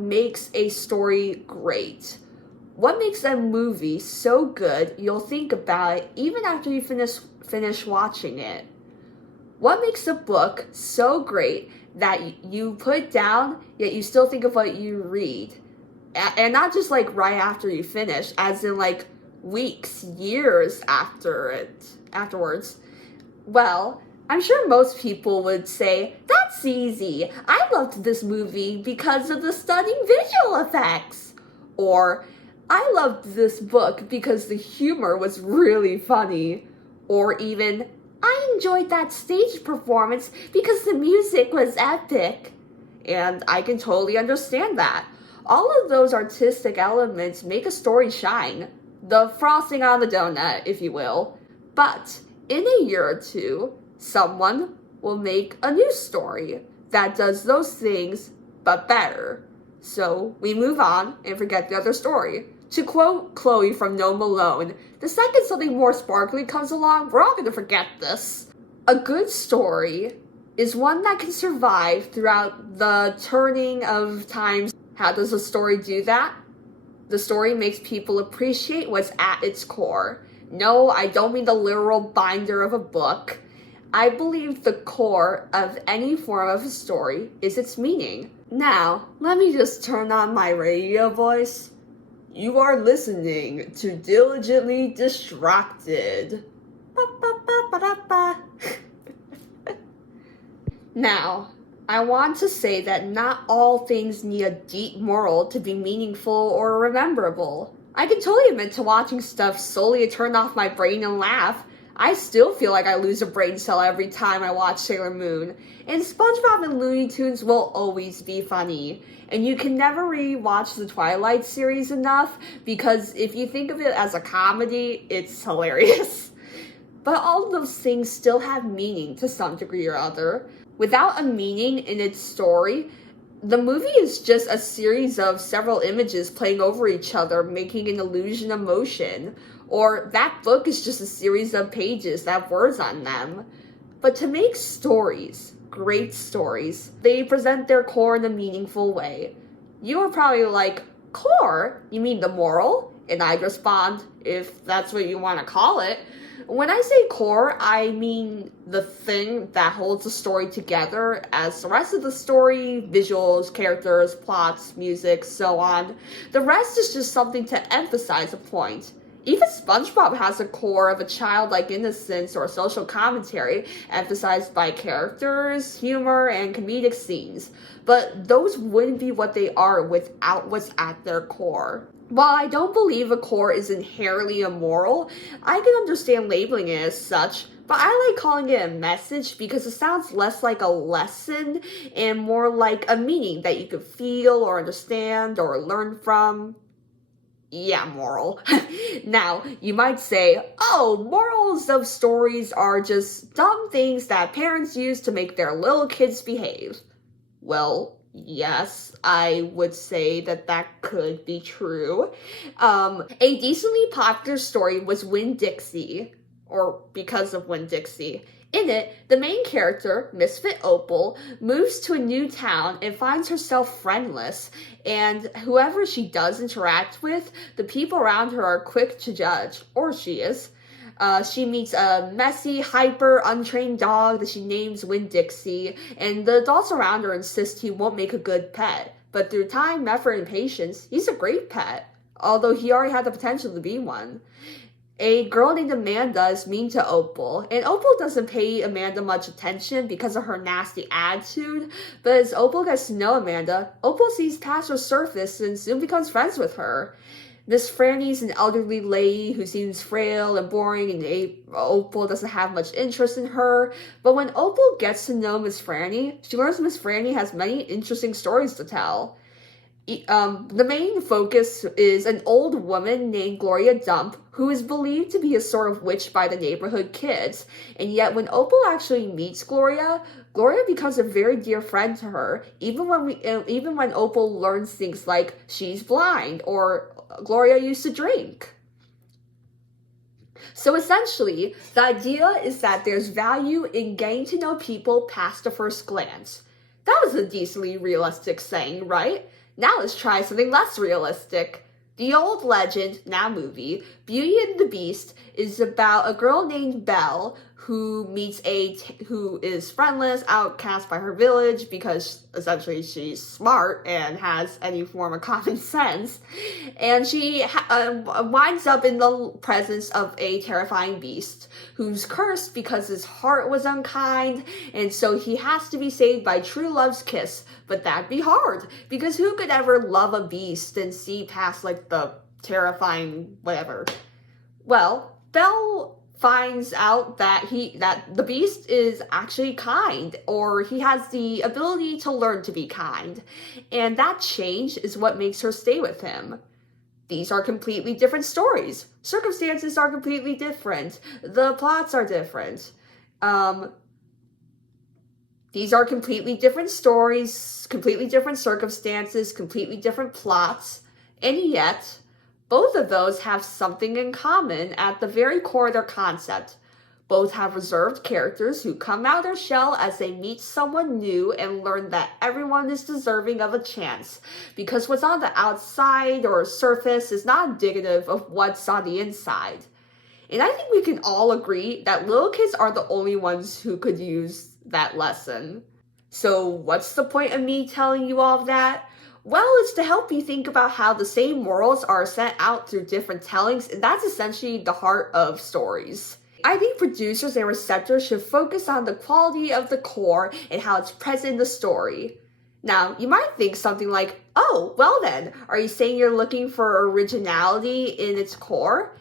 makes a story great? What makes a movie so good you'll think about it even after you finish watching it? What makes a book so great that you put it down, yet you still think of what you read? And not just like right after you finish, as in like weeks, years afterwards. Well, I'm sure most people would say, that's easy. I loved this movie because of the stunning visual effects. Or, I loved this book because the humor was really funny. Or even, I enjoyed that stage performance because the music was epic. And I can totally understand that. All of those artistic elements make a story shine. The frosting on the donut, if you will. But in a year or two, someone will make a new story that does those things, but better. So we move on and forget the other story. To quote Chloe from No Malone, the second something more sparkly comes along, we're all going to forget this. A good story is one that can survive throughout the turning of times. How does a story do that? The story makes people appreciate what's at its core. No, I don't mean the literal binder of a book. I believe the core of any form of a story is its meaning. Now, let me just turn on my radio voice. You are listening to Diligently Distracted. Now, I want to say that not all things need a deep moral to be meaningful or rememberable. I can totally admit to watching stuff solely to turn off my brain and laugh. I still feel like I lose a brain cell every time I watch Sailor Moon. And SpongeBob and Looney Tunes will always be funny. And you can never re-watch the Twilight series enough, because if you think of it as a comedy, it's hilarious. But all of those things still have meaning to some degree or other. Without a meaning in its story, the movie is just a series of several images playing over each other, making an illusion of motion. Or that book is just a series of pages that have words on them. But to make stories, great stories, they present their core in a meaningful way. You are probably like, core? You mean the moral? And I'd respond, if that's what you want to call it. When I say core, I mean the thing that holds the story together, as the rest of the story, visuals, characters, plots, music, so on. The rest is just something to emphasize a point. Even SpongeBob has a core of a childlike innocence or social commentary, emphasized by characters, humor, and comedic scenes. But those wouldn't be what they are without what's at their core. While I don't believe a core is inherently immoral, I can understand labeling it as such, but I like calling it a message because it sounds less like a lesson and more like a meaning that you could feel or understand or learn from. Yeah, moral. Now, you might say, oh, morals of stories are just dumb things that parents use to make their little kids behave. Well, yes, I would say that could be true. A decently popular story was Winn-Dixie, or because of Winn-Dixie. In it, the main character, Misfit Opal, moves to a new town and finds herself friendless, and whoever she does interact with, the people around her are quick to judge, or she is. She meets a messy, hyper, untrained dog that she names Winn-Dixie, and the adults around her insist he won't make a good pet. But through time, effort, and patience, he's a great pet, although he already had the potential to be one. A girl named Amanda is mean to Opal, and Opal doesn't pay Amanda much attention because of her nasty attitude, but as Opal gets to know Amanda, Opal sees past her surface and soon becomes friends with her. Miss Franny's an elderly lady who seems frail and boring, and Opal doesn't have much interest in her. But when Opal gets to know Miss Franny, she learns Miss Franny has many interesting stories to tell. The main focus is an old woman named Gloria Dump, who is believed to be a sort of witch by the neighborhood kids. And yet when Opal actually meets Gloria, Gloria becomes a very dear friend to her, even when Opal learns things like she's blind or Gloria used to drink. So essentially, the idea is that there's value in getting to know people past the first glance. That was a decently realistic saying, right? Now let's try something less realistic. The old legend, now movie, Beauty and the Beast, is about a girl named Belle who who is friendless, outcast by her village because essentially she's smart and has any form of common sense, and she winds up in the presence of a terrifying beast who's cursed because his heart was unkind, and so he has to be saved by true love's kiss. But that'd be hard, because who could ever love a beast and see past the terrifying whatever? Well, Belle finds out that the beast is actually kind, or he has the ability to learn to be kind, and that change is what makes her stay with him. These are completely different stories. Circumstances are completely different. The plots are different. These are completely different stories, completely different circumstances, completely different plots, and yet both of those have something in common at the very core of their concept. Both have reserved characters who come out of their shell as they meet someone new and learn that everyone is deserving of a chance, because what's on the outside or surface is not indicative of what's on the inside. And I think we can all agree that little kids are the only ones who could use that lesson. So what's the point of me telling you all of that? Well, it's to help you think about how the same morals are sent out through different tellings, and that's essentially the heart of stories. I think producers and receptors should focus on the quality of the core and how it's present in the story. Now, you might think something like, oh, well then, are you saying you're looking for originality in its core?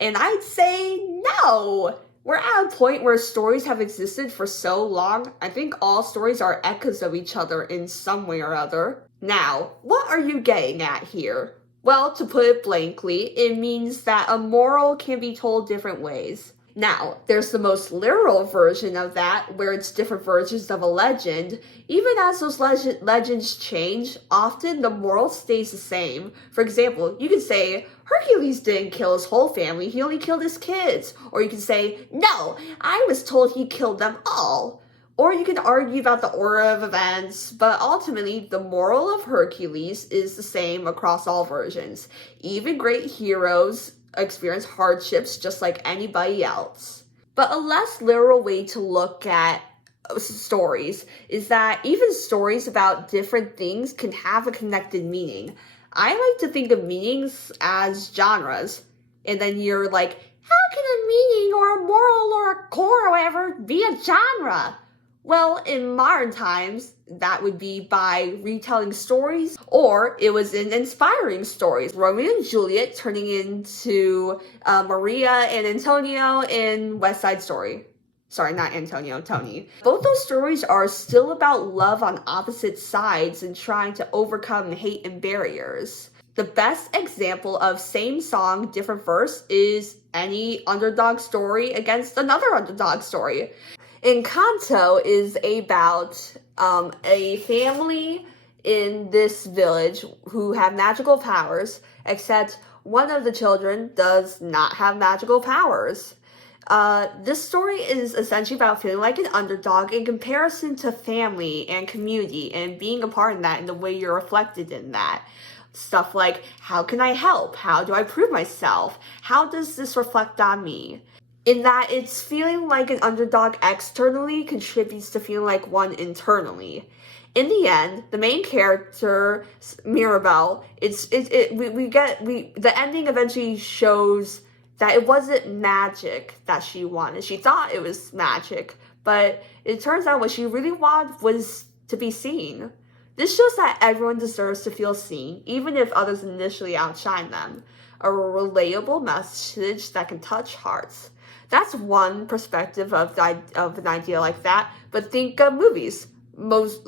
And I'd say no! We're at a point where stories have existed for so long, I think all stories are echoes of each other in some way or other. Now, what are you getting at here? Well, to put it blankly, it means that a moral can be told different ways. Now, there's the most literal version of that, where it's different versions of a legend. Even as those legends change, often the moral stays the same. For example, you could say, Hercules didn't kill his whole family, he only killed his kids. Or you could say, no, I was told he killed them all. Or you can argue about the order of events, but ultimately the moral of Hercules is the same across all versions. Even great heroes experience hardships just like anybody else. But a less literal way to look at stories is that even stories about different things can have a connected meaning. I like to think of meanings as genres, and then you're like, how can a meaning or a moral or a core or whatever be a genre? Well, in modern times, that would be by retelling stories, or it was in inspiring stories. Romeo and Juliet turning into Maria and Antonio in West Side Story. Sorry, not Antonio, Tony. Both those stories are still about love on opposite sides and trying to overcome hate and barriers. The best example of same song, different verse is any underdog story against another underdog story. Encanto is about a family in this village who have magical powers, except one of the children does not have magical powers. This story is essentially about feeling like an underdog in comparison to family and community and being a part of that and the way you're reflected in that. Stuff like, how can I help? How do I prove myself? How does this reflect on me? In that it's feeling like an underdog externally contributes to feeling like one internally. In the end, the main character, Mirabelle, the ending eventually shows that it wasn't magic that she wanted. She thought it was magic, but it turns out what she really wanted was to be seen. This shows that everyone deserves to feel seen, even if others initially outshine them. A relatable message that can touch hearts. That's one perspective of an idea like that, but think of movies. Most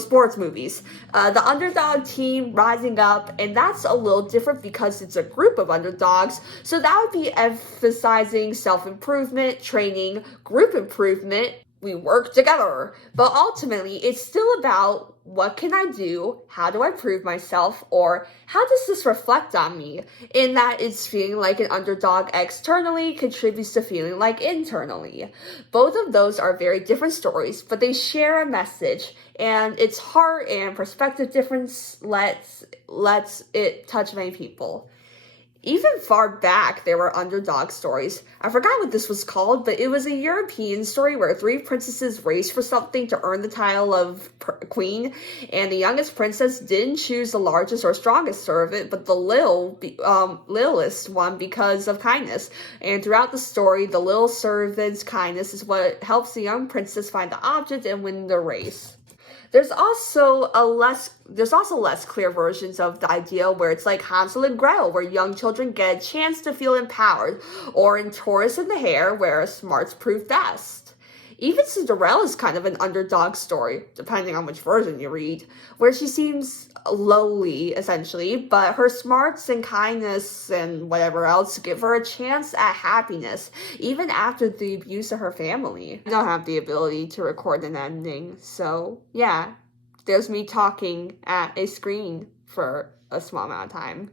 sports movies. The underdog team rising up, and that's a little different because it's a group of underdogs, so that would be emphasizing self-improvement, training, group improvement, we work together. But ultimately, it's still about what can I do? How do I prove myself? Or how does this reflect on me? In that it's feeling like an underdog externally contributes to feeling like internally. Both of those are very different stories, but they share a message, and its heart and perspective difference lets it touch many people. Even far back, there were underdog stories. I forgot what this was called, but it was a European story where three princesses raced for something to earn the title of queen, and the youngest princess didn't choose the largest or strongest servant, but the littlest one because of kindness. And throughout the story, the little servant's kindness is what helps the young princess find the object and win the race. There's also less clear versions of the idea where it's like Hansel and Gretel, where young children get a chance to feel empowered, or in Tortoise and the Hare, where smarts prove best. Even Cinderella is kind of an underdog story, depending on which version you read, where she seems lowly, essentially, but her smarts and kindness and whatever else give her a chance at happiness, even after the abuse of her family. I don't have the ability to record an ending, so yeah, there's me talking at a screen for a small amount of time.